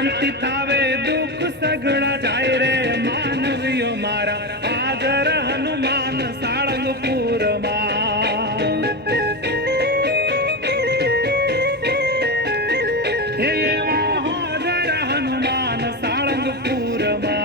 શાંતિ થાવે દુઃખ સગડા જાય રે માનવીઓ મારા હાજર હનુમાન સાળંગપુરમાં હે એવા હાજર હનુમાન સાળંગપુરમાં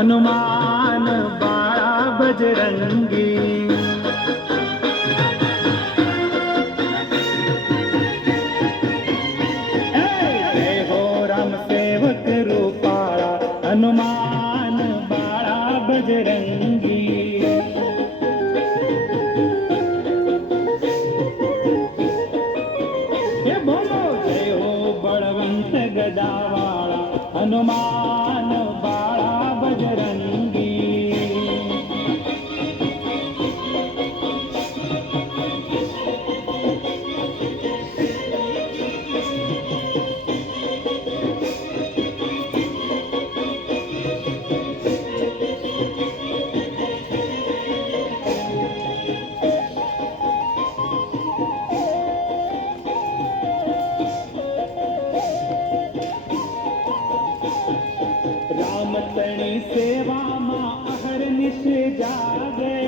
हनुमान बाड़ा बजरंगी। હનુમાન બાળા બજરંગી. રામ તણી સેવામાં અહર્નિશ જાગે.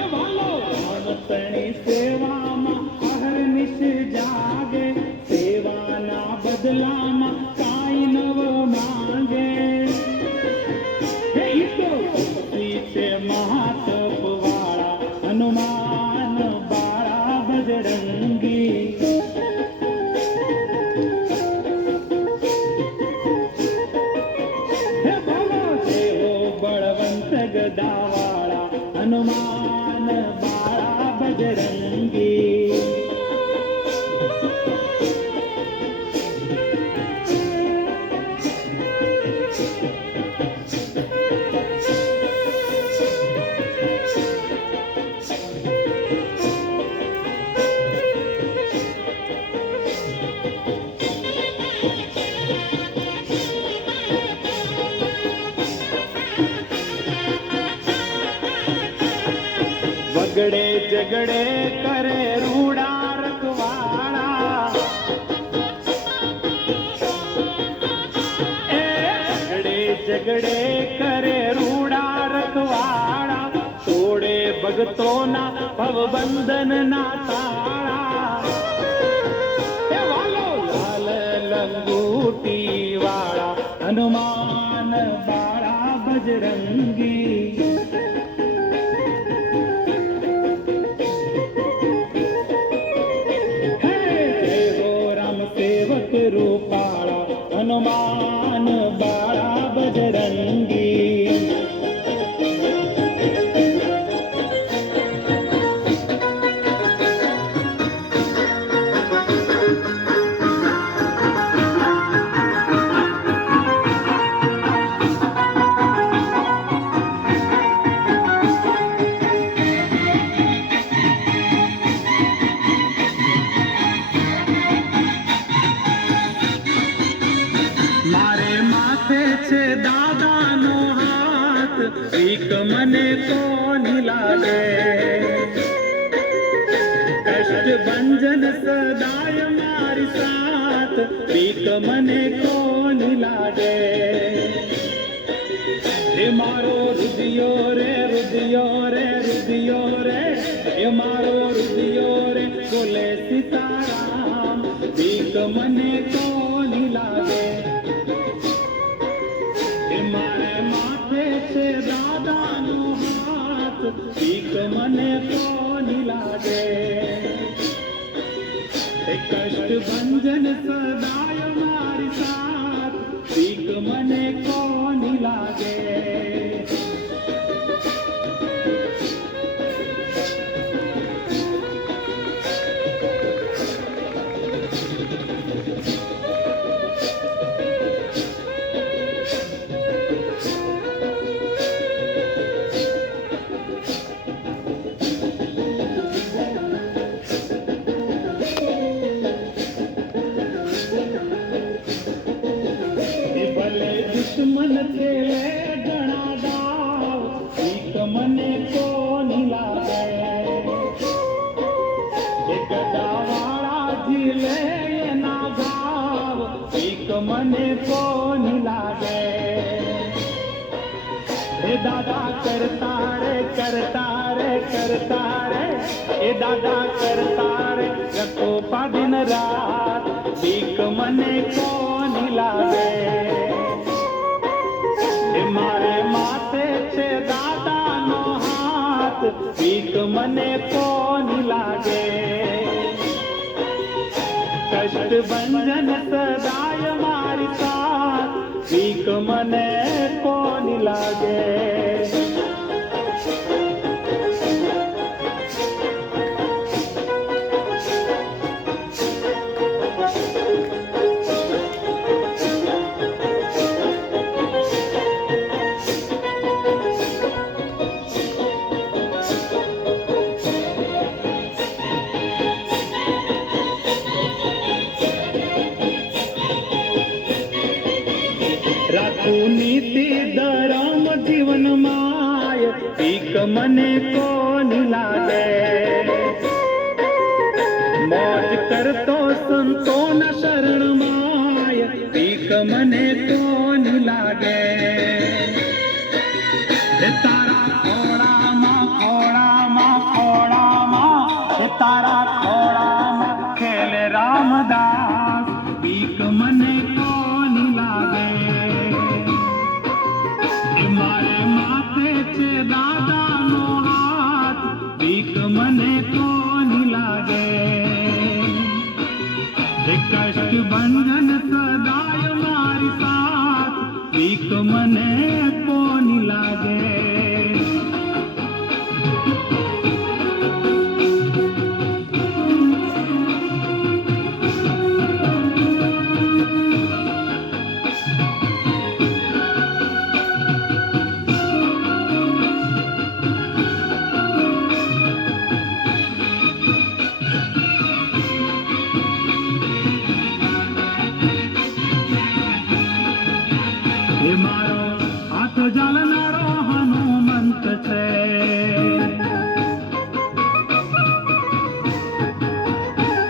એ વાલો રામ તણી સેવામાં અહર્નિશ જાગે. સેવાના બદલામાં કાંઈ નવ માંગે. હે ઈ તો છે મહાતપવાળા હનુમાન બાળા બજરંગી. ગદાવાળા હનુમાન બાળા બજરંગી. વગડે ઝગડે કરે રૂડા રખવાળા. એ વગડે ઝગડે કરે રૂડા રખવાળા. તોડે ભગતોના ભવબંધનના તાળા. એ વાલો લાલ લંગૂટી વાળા હનુમાન બાળા બજરંગી. રૂપાળા હનુમાન બાળા બજરંગી. છે દાદાનો હાથ ભીખ મને કોની લાગે. કષ્ટ ભંજન સદાય મારી સાથ ભીખ મને કોની લાગે. એ મારો રુદિયો રે રુદિયો રે રુદિયો રે. એ મારો રુદિયો રે બોલે સીતારામ ભીખ મને કોની લાગે. છે દાદાનો હાથ ભીખ મને કોની લાગે. કષ્ટ ભંજન સદાય મારી સાથ ભીખ મને કોની લાગે. દુશ્મન ખેલે ઘણા દાવ ભીખ મને કોની લાગે. એ ગદાવાળા ઝીલે એના ભાવ ભીખ મને કોની લાગે. એ દાદા કરતા રે કરતા રે કરતા રે. એ દાદા કરતા રે રખો પાદિન રાત ભીખ મને કોની લાગે. મારે માથે છે દાદાનો હાથ ભીખ મને કોની લાગે. કષ્ટ ભંજન સદાય મારી સાથ ભીખ મને કોની લાગે. મને કોની લાગે મોજ કરતો સંતોના શરણમાય ભીખ મને કોની લાગે તારા ખોળામાં ખોળામાં ખોળામાં તારા ખોળામાં ખેલે રામદાસ ભીખ મને કોની લાગે મારે માથે છે દાદાનો હાથ ભીખ મને કોની લાગે કષ્ટ બંધન સદાય મારી સાથ ભીખ મને કોની લાગે એ મારો હાથ જાલનારો હનુમંત છે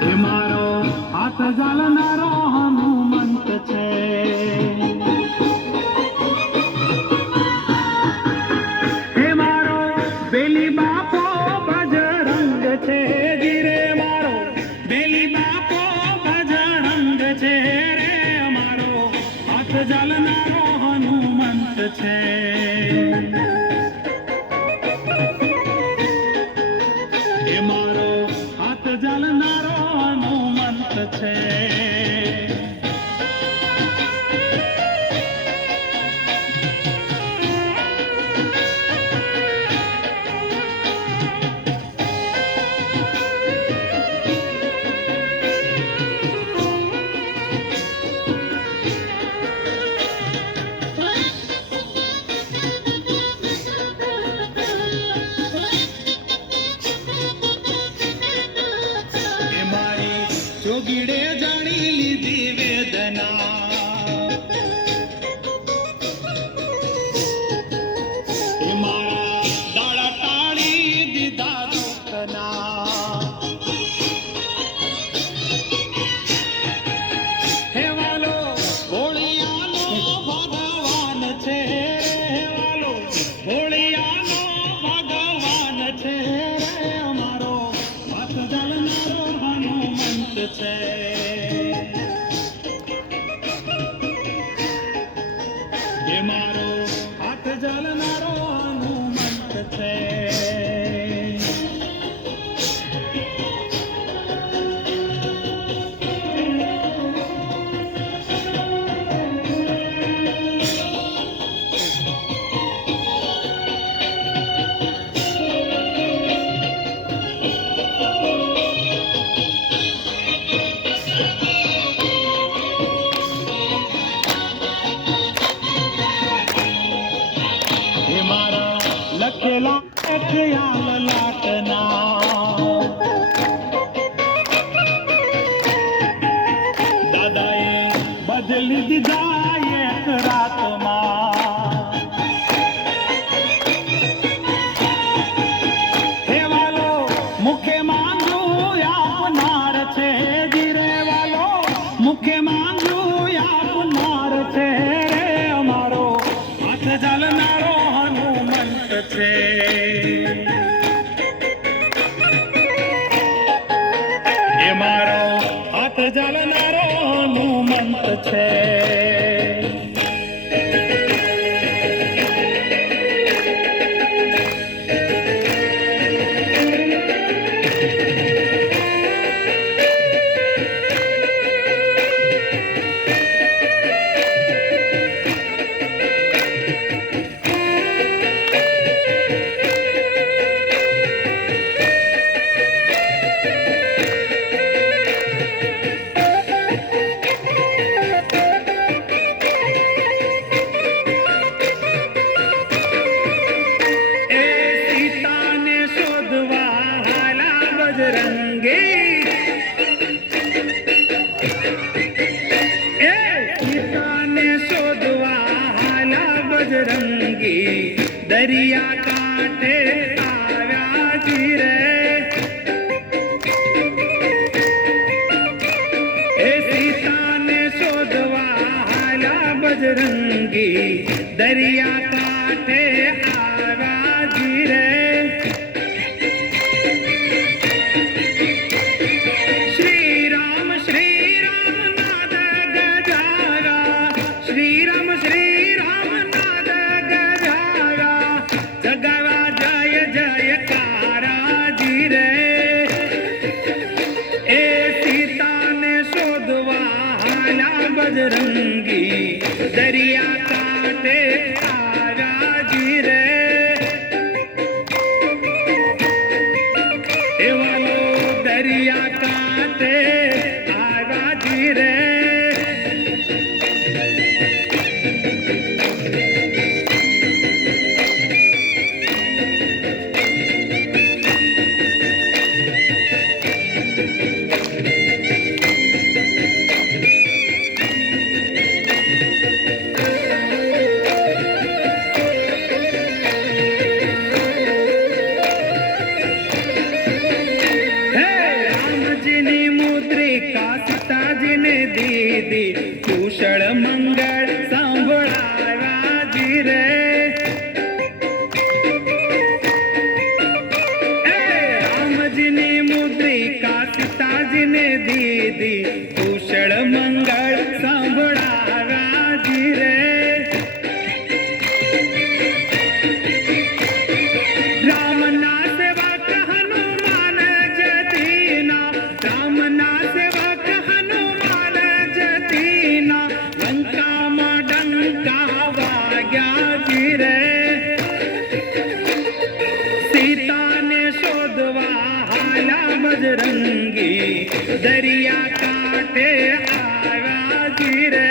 એ મારો હાથ જાલનારો હનુમંત છે એ મારો બેલી બાપો બજરંગ છે જીરે મારો બેલી બાપો બજરંગ છે રે મારો હાથ જાલનારો હનુમંત છે એ મારો હાથ જાલનારો હનુમંત છે જોગીડે જાણી લીધી વેદના એ મારા દાડા ટાળી દીધા દુઃખના હે વાલો હોળિયાનો ભગવાન છે હે વાલો હોળિયાનો ભગવાન છે રે અમારો હાથ જાલનારો હનુમંત છે એ મારો હાથ જાલનારો હનુમંત છે લખેલા ખ્યાલ લાટના દાદાએ બદલી દીધા એક રાતમાં હે વાલો મુખે માંગું આપનાર છે જીરે વાલો મુખે માંગું આપનાર છે રે અમારો હાથ જાલનારો હનુમંત છે એ મારો હાથ જાલનારો હનુમંત છે बजरंगी दरिया काटे દરિયા કાંઠે આવ્યા જી રે. શ્રી રામ નાદ ગજાવ્યા, શ્રી રામ નાદ ગજાવ્યા, જગાવા જય જયકારા જી રે. એ સીતાને શોધવા હાલ્યા બજરંગી, દરિયા કાંઠે આવ્યા જી રે. એવાલો દરિયા કાંઠે આવ્યા જી રે. રામજીની મુદ્રિકા સીતાજીને દીધી, કુશળ મંગળ સાંભળાવ્યા જી રે. રામજીની મુદ્રિકા સીતાજીને દીધી, કુશળ મંગળ સાંભળાવ્યા જી રે. રામના સેવક હનુમાન જતીના, રામના સેવક હનુમાન જતીના, લંકામાં ડંકા વાગ્યા જી રે. સીતાને શોધવા હાલ્યા બજરંગી, દરિયા કાંઠે આવ્યા જી રે.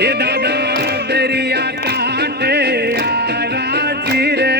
એ દાદા દરિયા કાંઠે આવ્યા જી રે.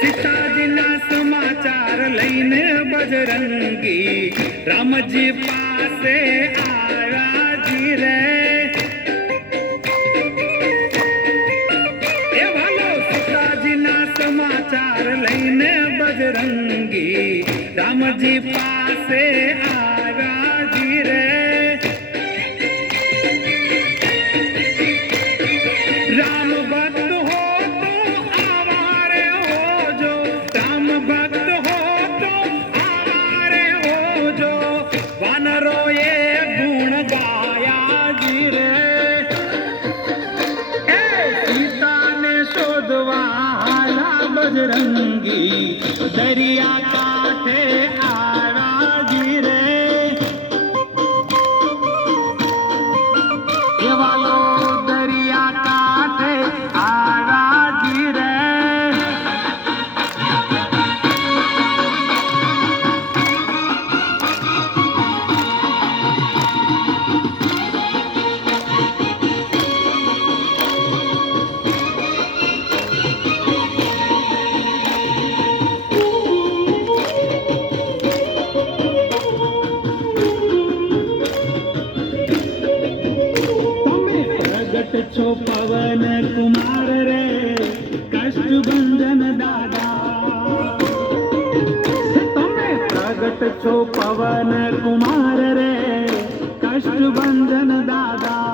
સીતાજીના સમાચાર લઈને બજરંગી, રામજી પાસે આવ્યા જી રે. એ વાલો સીતાજીના સમાચાર લઈને બજરંગી, રામજી પાસે આવ્યા જી રે. રામ ભક્ત હો તો આવારે હોજો, રામ ભક્ત હો તો આવારે હોજો, વાનરોએ ગુણ ગાયા જી રે. એ સીતાને શોધવા હાલ્યા બજરંગી, દરિયા કાંઠે આવ્યા જી રે. એવાલો દરિયા કાંઠે આવ્યા જી રે. પ્રગટ છો પવન કુમાર રે, કષ્ટભંજન દાદા. તમે પ્રગટ છો પવન કુમાર રે, કષ્ટભંજન દાદા.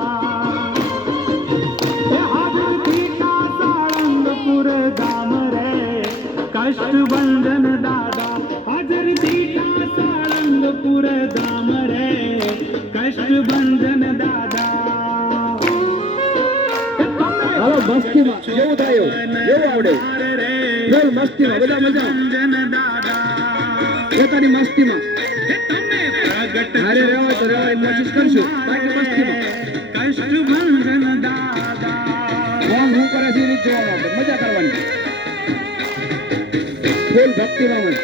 હાજરથી સાળંગપુર ધામ રે, કષ્ટભંજન દાદા. હાજરથી સાળંગપુર ધામ રે, કષ્ટભંજન દાદા. હાલો મસ્તીમાં જેવું થાય એવું આવડે. બોલ મસ્તીમાં બધા મજા, પોતાની મસ્તીમાં. અરે રહેવા તો રહેવા કોશિશ કરશું, બાકી મસ્તીમાં. કષ્ટભંજન દાદા. કોણ હું કરે છે એ રીત જોવાનું, આપણે મજા કરવાની. ફૂલ ભક્તિમાં મને.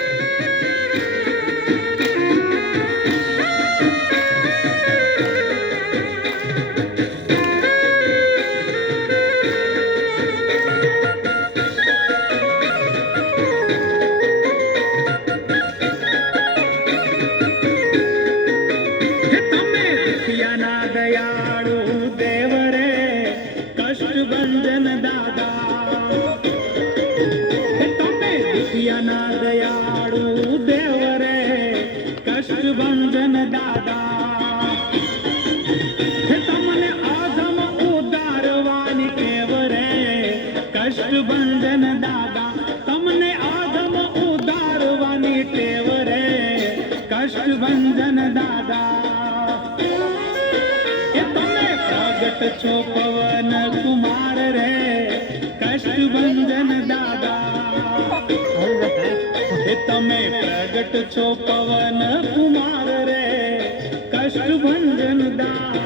કષ્ટભંજન દાદા હે તમને આધમ ઉદારવાની ટેવ રે કષ્ટભંજન દાદા તમને આધમ ઉદારવાની ટેવ રે કષ્ટભંજન દાદા એ તમે પ્રગટ છો પવન કુમાર રે કષ્ટભંજન દાદા એ તમે પ્રગટ છો પવન કુમાર રે કષ્ટભંજન દાદા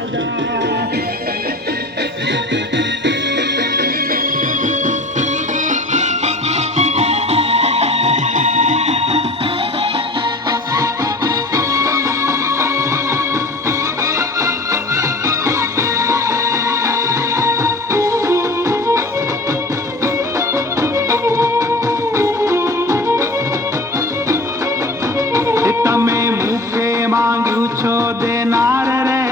તમે મુખે માંગ્યું છો દેનાર રે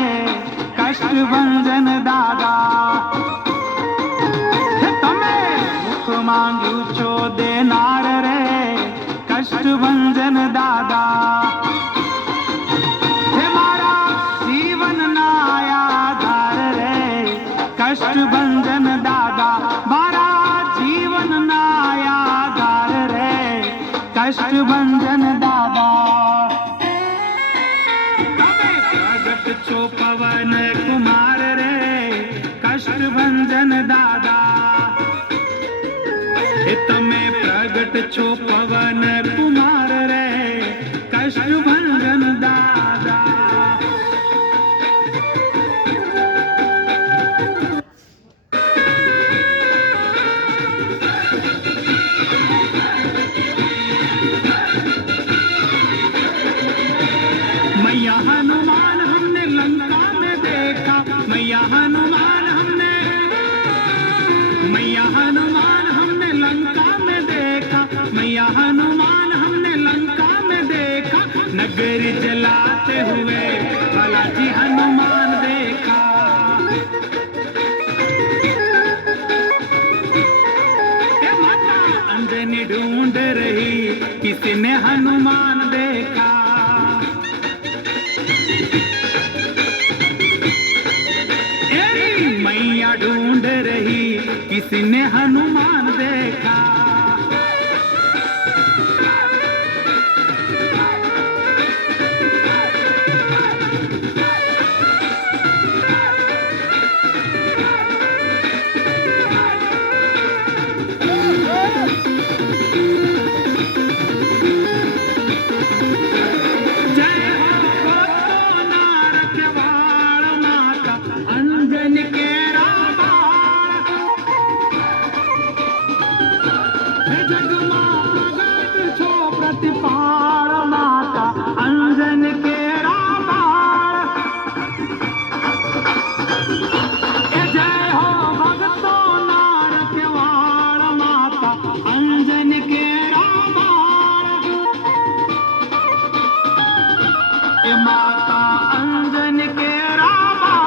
કષ્ટભંજન દાદા હે તમે મુખ માંગ્યું છો દેનાર રે કષ્ટભંજન દાદા હે મારા જીવનના આધાર રે કષ્ટભંજન દાદા મારા જીવનના આધાર રે કષ્ટભંજન દાદા છો પવન કુમાર રે કષ્ટભંજન દાદા એ તમે પ્રગટ છો પવન કુમાર રે કષ્ટભંજન દાદા मैया हनुमान हमने लंका में देखा मैया हनुमान हमने लंका में देखा मैया हनुमान हमने लंका में देखा नगरी जलाते हुए बालाजी हनुमान देखा ए माता अंजनी ढूंढ रही किसी ने हनुमान देखा मैया ढूंढ रही किसी ने हनुमान देखा जय हो भक्तों ना रखवाड़ माता अंजनी के प्रतिपाल माता अंजन के रामायण जय हो भक्तों नार केवाड़ माता अंजन के रामायण माता अंजन के रामायण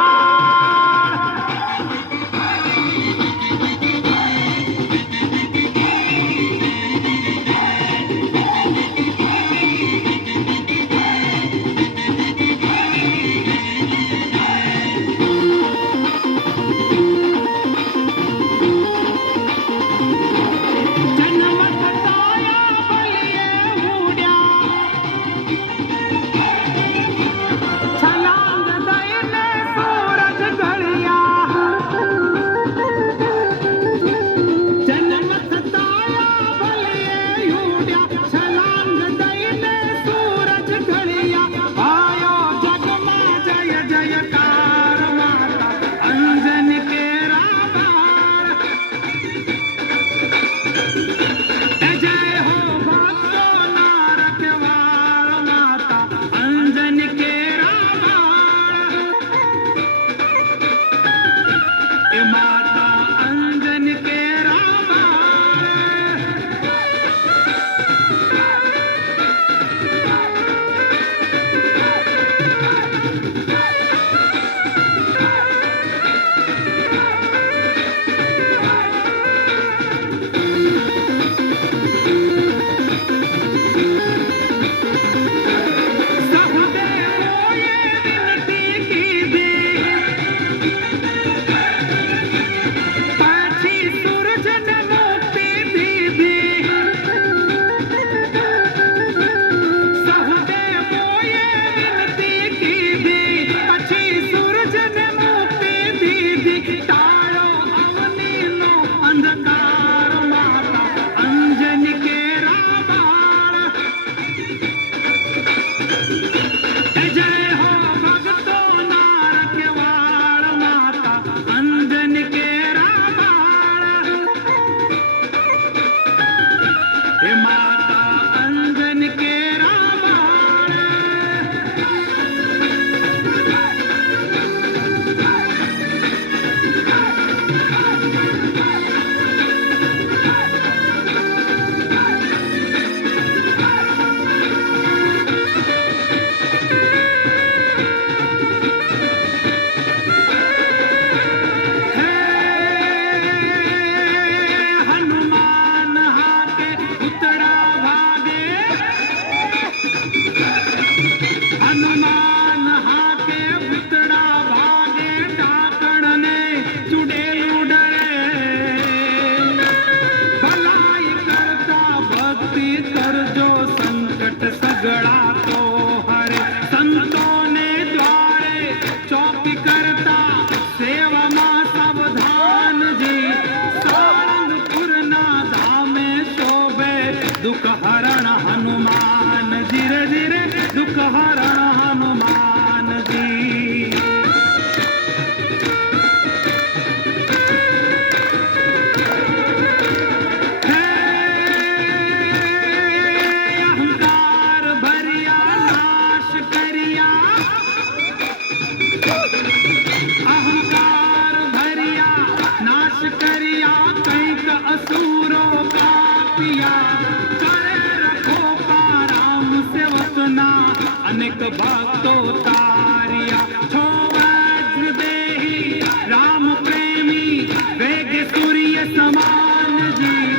અનેક ભક્તો તાર્યા છો વજ્રદેહી રામ પ્રેમી વેગ સૂર્ય સમાનજી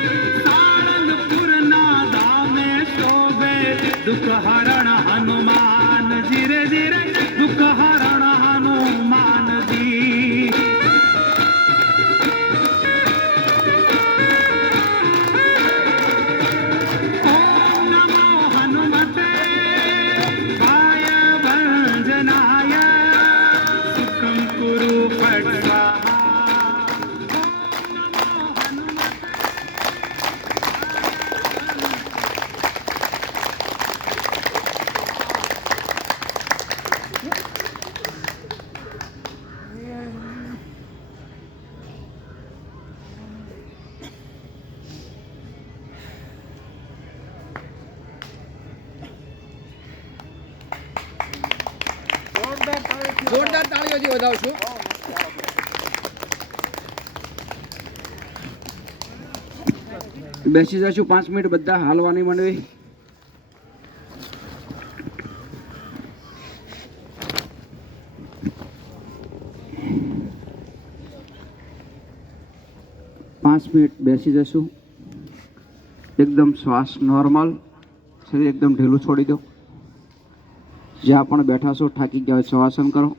સાળંગપુરના ધામે શોભે દુઃખ હરણ હનુમાનજી રે ધીરે દુઃખ હરણ હનુમાનજી ઓમ નમો હનુમતે વાય ભંજનાય સુખમ કુરુ ફટ સ્વાહા ઓમ નમો હનુમતે જોરદાર તાળીઓથી વધાવશું. બેસી જશું 5 મિનિટ બધા હાલવાની માંડવી. બેસી જશું. એકદમ શ્વાસ નોર્મલ, શરીર એકદમ ઢીલું છોડી દો. જ્યાં પણ બેઠા છો થાકી ગયા હોય શવાસન કરો.